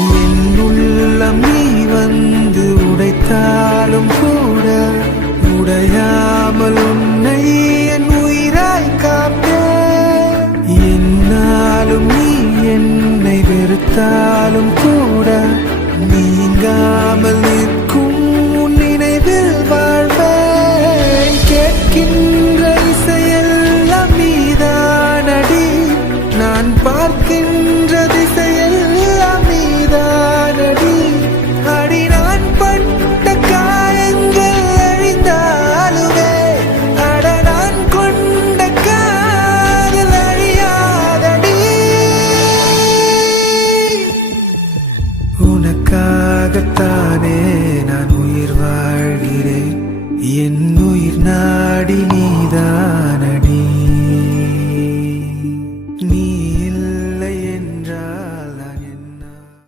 என் உள்ளம் நீ வந்து உடைத்தாலும் கூட உடையாமல் உன்னை என் உயிராய் காப்பேன். என்னாலும் நீ என்னை வெறுத்தாலும் கூட நீங்காமல் நிற்கும் உன் நினைவில் வாழ்வேன். கேட்கின்ற இசையெல்லாம் நீதானடி, நான் பார்க்கின்ற திசையெல்லாம் நீதானடி. அடி நான் பட்ட காயங்கள் அழிந்தாலுமே அட நான் கொண்ட காதல் அழியாதடி. உனக்காகத்தானே நான் உயிர் வாழ்கிறேன், என் உயிர் நாடி நீதானடி.